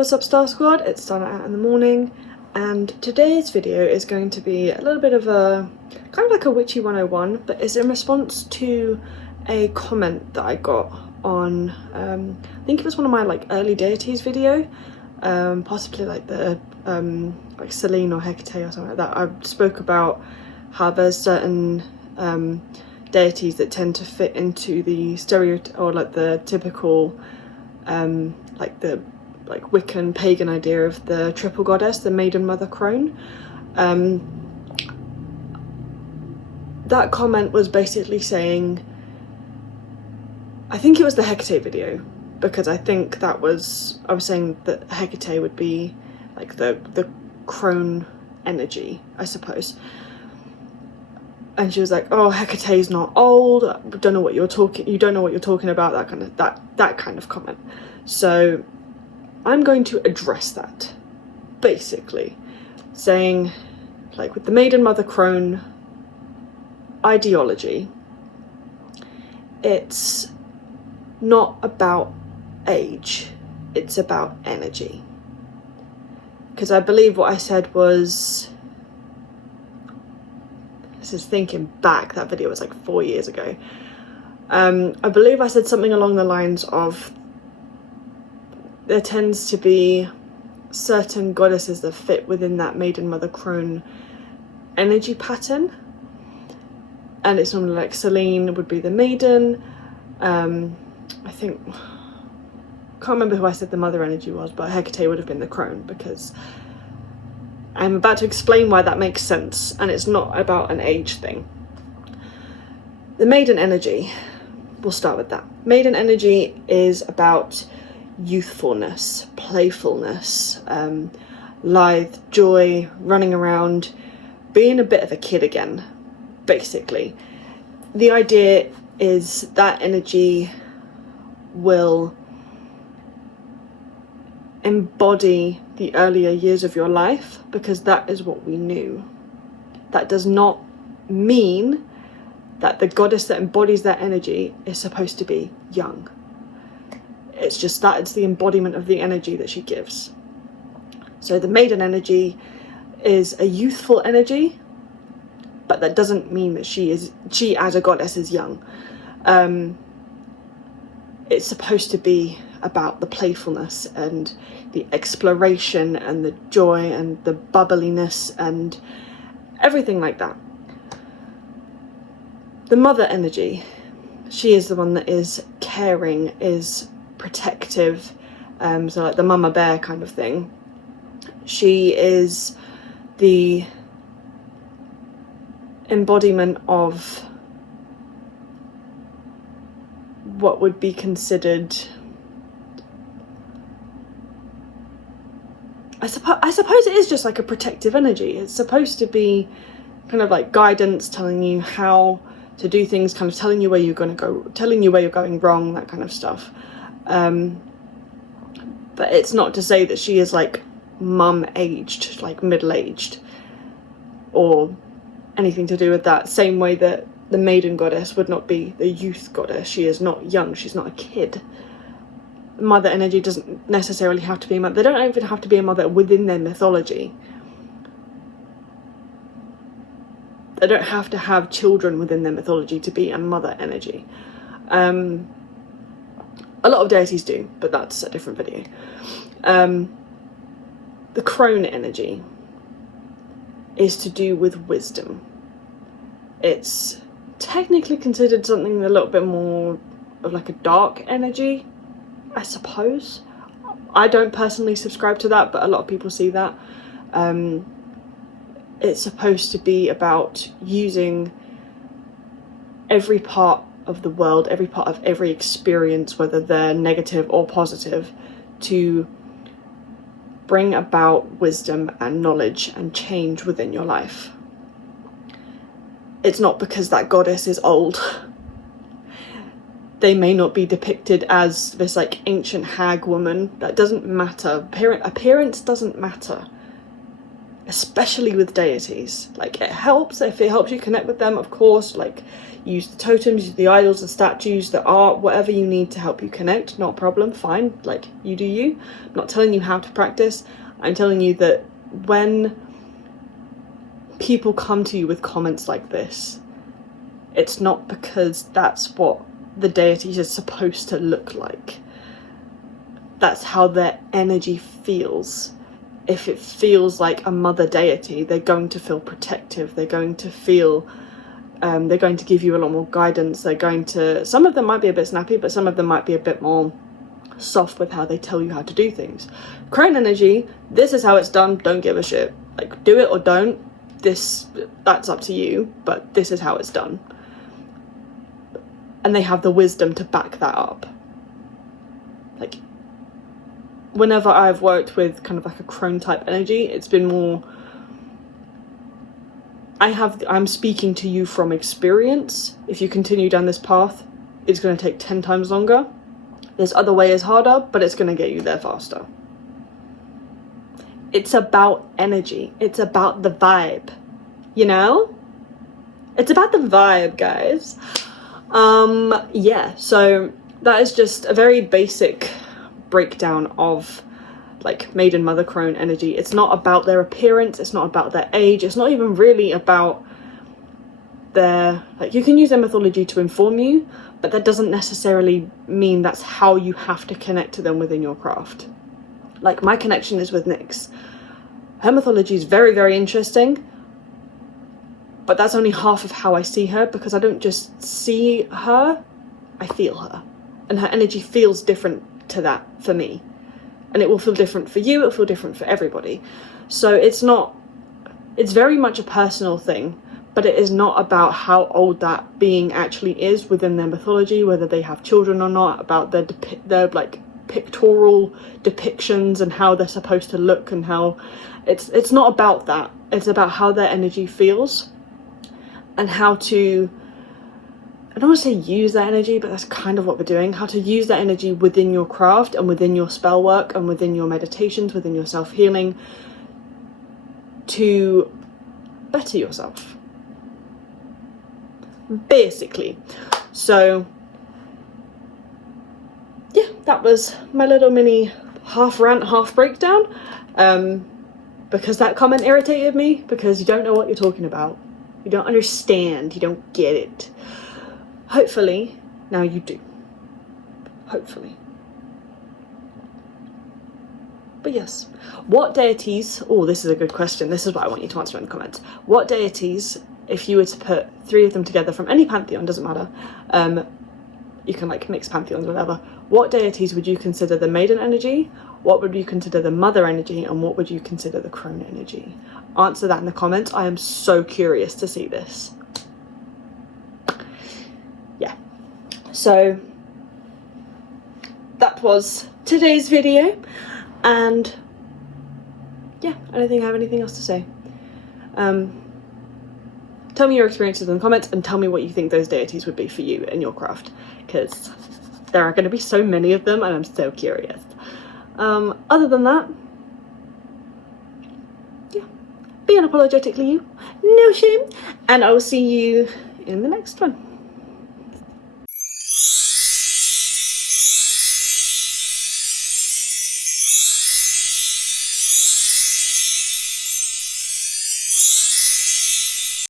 What's up, Star Squad? It's Starlight in the morning, and today's video is going to be a little bit of a kind of like a witchy 101, but it's in response to a comment that I got on I think it was one of my like early deities video, possibly like the like Selene or Hecate or something like that. I spoke about how there's certain deities that tend to fit into the or like the typical like Wiccan pagan idea of the triple goddess, the Maiden, Mother, Crone. That comment was basically saying, I think it was the Hecate video, because I think that was, I was saying that Hecate would be like the Crone energy, I suppose. And she was like, "Oh, Hecate's not old. You don't know what you're talking about." That kind of comment. So I'm going to address that, basically saying, like, with the Maiden, Mother, Crone ideology, it's not about age, it's about energy. Because I believe what I said was, this is thinking back, that video was like 4 years ago. I believe I said something along the lines of, there tends to be certain goddesses that fit within that Maiden, Mother, Crone energy pattern. And it's normally like Selene would be the Maiden. I think, can't remember who I said the Mother energy was, but Hecate would have been the Crone, because I'm about to explain why that makes sense, and it's not about an age thing. The Maiden energy, we'll start with that. Maiden energy is about youthfulness, playfulness, lithe, joy, running around, being a bit of a kid again, basically. The idea is that energy will embody the earlier years of your life, because that is what we knew. That does not mean that the goddess that embodies that energy is supposed to be young. It's just that it's the embodiment of the energy that she gives. So the Maiden energy is a youthful energy, but that doesn't mean that she as a goddess is young. It's supposed to be about the playfulness and the exploration and the joy and the bubbliness and everything like that. The Mother energy, she is the one that is caring, is protective, so like the mama bear kind of thing. She is the embodiment of what would be considered, I suppose it is just like a protective energy. It's supposed to be kind of like guidance, telling you how to do things, kind of telling you where you're going to go, telling you where you're going wrong, that kind of stuff. But it's not to say that she is like mum-aged, like middle-aged, or anything to do with that. Same way that the Maiden goddess would not be the youth goddess. She is not young, she's not a kid. Mother energy doesn't necessarily have to be a mother. They don't even have to be a mother within their mythology. They don't have to have children within their mythology to be a mother energy. A lot of deities do, but that's a different video. The Crone energy is to do with wisdom. It's technically considered something a little bit more of like a dark energy, I suppose. I don't personally subscribe to that, but a lot of people see that. It's supposed to be about using every part of the world, every part of every experience, whether they're negative or positive, to bring about wisdom and knowledge and change within your life. It's not because that goddess is old. They may not be depicted as this like ancient hag woman. That doesn't matter. Appearance doesn't matter. especially with deities. Like, it helps if it helps you connect with them, of course. Like, use the totems, use the idols, the statues, the art, whatever you need to help you connect, not a problem, fine. Like, you do you. I'm not telling you how to practice. I'm telling you that when people come to you with comments like this, it's not because that's what the deities are supposed to look like. That's how their energy feels. If it feels like a mother deity, they're going to feel protective. They're going to feel, they're going to give you a lot more guidance. They're going to, some of them might be a bit snappy, but some of them might be a bit more soft with how they tell you how to do things. Crone energy, this is how it's done, don't give a shit. Like, do it or don't, that's up to you, but this is how it's done. And they have the wisdom to back that up. Like, whenever I've worked with kind of like a crone type energy, it's been more, I'm speaking to you from experience. If you continue down this path, it's going to take 10 times longer. There's other ways harder, but it's going to get you there faster. It's about energy. It's about the vibe, you know? It's about the vibe, guys. Yeah, so that is just a very basic breakdown of like Maiden, Mother, Crone energy. It's not about their appearance, it's not about their age, it's not even really about their, like, you can use their mythology to inform you, but that doesn't necessarily mean that's how you have to connect to them within your craft. Like, my connection is with Nyx. Her mythology is very, very interesting, but that's only half of how I see her, because I don't just see her, I feel her. And her energy feels different to that for me. And it will feel different for you, it'll feel different for everybody. So it's very much a personal thing, but it is not about how old that being actually is within their mythology, whether they have children or not, about their like pictorial depictions and how they're supposed to look, and how it's not about that. It's about how their energy feels and how to, I don't want to say use that energy, but that's kind of what we're doing, how to use that energy within your craft and within your spell work and within your meditations, within your self-healing, to better yourself, basically. So yeah, that was my little mini half rant, half breakdown, because that comment irritated me, because you don't know what you're talking about. You don't understand, you don't get it. Hopefully, now you do. Hopefully. But yes, what deities, oh, this is a good question, this is what I want you to answer in the comments. What deities, if you were to put 3 of them together from any pantheon, doesn't matter, you can like mix pantheons, whatever, what deities would you consider the Maiden energy, what would you consider the Mother energy, and what would you consider the Crone energy? Answer that in the comments. I am so curious to see this. Yeah, so that was today's video, and yeah, I don't think I have anything else to say. Tell me your experiences in the comments, and tell me what you think those deities would be for you in your craft, because there are going to be so many of them and I'm so curious. Other than that, yeah, be unapologetically you, no shame, and I will see you in the next one.